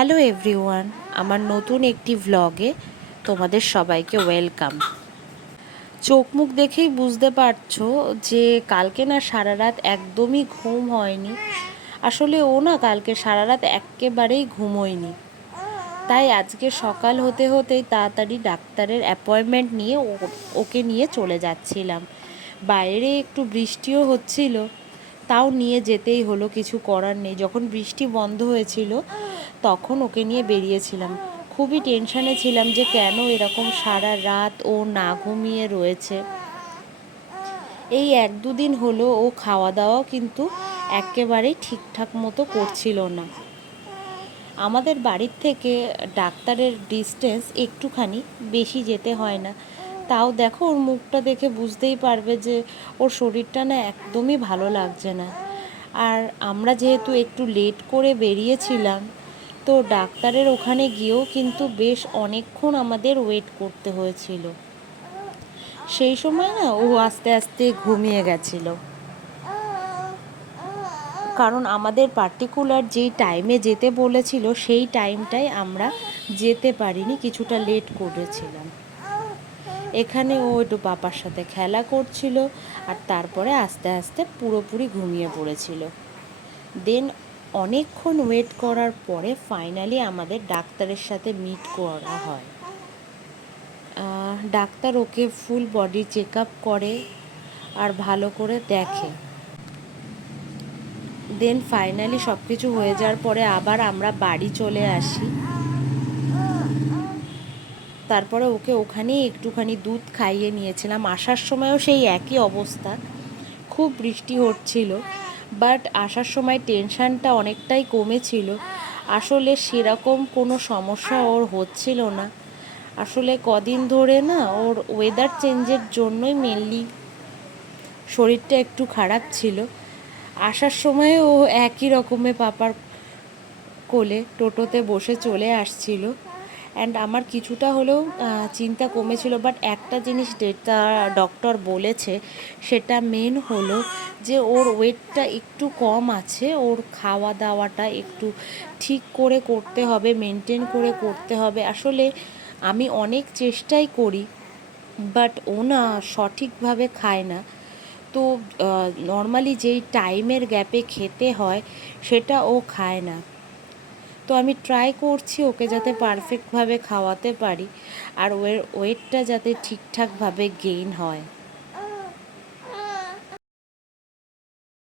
Hello everyone, আমার নতুন একটি ভ্লগে তোমাদের সবাইকে ওয়েলকাম। চোখ মুখ দেখেই বুঝতে পারছো যে কালকে না সারা রাত একদমই ঘুম হয়নি। আসলে ও না কালকে সারা রাত একেবারেই ঘুমোয়নি, তাই আজকে সকাল হতে হতেই তাড়াতাড়ি ডাক্তারের অ্যাপয়েন্টমেন্ট নিয়ে ওকে নিয়ে চলে যাচ্ছিলাম। বাইরে একটু বৃষ্টিও হচ্ছিল, তাও নিয়ে যেতেই হলো, কিছু করার নেই। যখন বৃষ্টি বন্ধ হয়েছিল তখন ওকে নিয়ে বেরিয়েছিলাম। খুবই টেনশানে ছিলাম যে কেন এরকম সারা রাত ও না ঘুমিয়ে রয়েছে। এই 1-2 দিন হলো ও খাওয়া দাওয়াও কিন্তু একেবারেই ঠিকঠাক মতো করছিল না। আমাদের বাড়ির থেকে ডাক্তারের ডিস্টেন্স একটুখানি, বেশি যেতে হয় না। তাও দেখো ওর মুখটা দেখে বুঝতেই পারবে যে ওর শরীরটা না একদমই ভালো লাগছে না। আর আমরা যেহেতু একটু লেট করে বেরিয়েছিলাম, তো ডাক্তারের ওখানে গিয়েও কিন্তু বেশ অনেকক্ষণ আমাদের ওয়েট করতে হয়েছিল। সেই সময় না ও আস্তে আস্তে ঘুমিয়ে গেছিলো, কারণ আমাদের পার্টিকুলার যেই টাইমে যেতে বলেছিল সেই টাইমটায় আমরা যেতে পারিনি, কিছুটা লেট করেছিলাম। এখানে ও একটু পাপার সাথে খেলা করছিল আর তারপরে আস্তে আস্তে পুরোপুরি ঘুমিয়ে পড়েছিল। দেন অনেকক্ষণ ওয়েট করার পরে ফাইনালি আমাদের ডাক্তারের সাথে মিট করা হয়। ডাক্তার ওকে ফুল বডি চেক আপ করে আর ভালো করে দেখে। দেন ফাইনালি সব কিছু হয়ে যাওয়ার পরে আবার আমরা বাড়ি চলে আসি। তারপরে ওকে ওখানেই একটুখানি দুধ খাইয়ে নিয়েছিলাম। আসার সময়ও সেই একই অবস্থা, খুব বৃষ্টি হচ্ছিল, বাট আসার সময় টেনশানটা অনেকটাই কমেছিল। আসলে সেরকম কোনো সমস্যা ওর হচ্ছিল না। আসলে কদিন ধরে না ওর ওয়েদার চেঞ্জের জন্যই মেনলি শরীরটা একটু খারাপ ছিল। আসার সময় ও একই রকমের পাপার কোলে টোটোতে বসে চলে আসছিল। অ্যান্ড আমার কিছুটা হলেও চিন্তা কমেছিল। বাট একটা জিনিস যেটা ডক্টর বলেছে সেটা মেন হলো যে ওর ওয়েটটা একটু কম আছে, ওর খাওয়া দাওয়াটা একটু ঠিক করে করতে হবে, মেনটেন করে করতে হবে। আসলে আমি অনেক চেষ্টাই করি, বাট ও না সঠিকভাবে খায় না। তো নর্মালি যেই টাইমের গ্যাপে খেতে হয় সেটা ও খায় না। তো আমি ট্রাই করছি ওকে যাতে পারফেক্টভাবে খাওয়াতে পারি আর ওয়েটটা যাতে ঠিকঠাকভাবে গেইন হয়।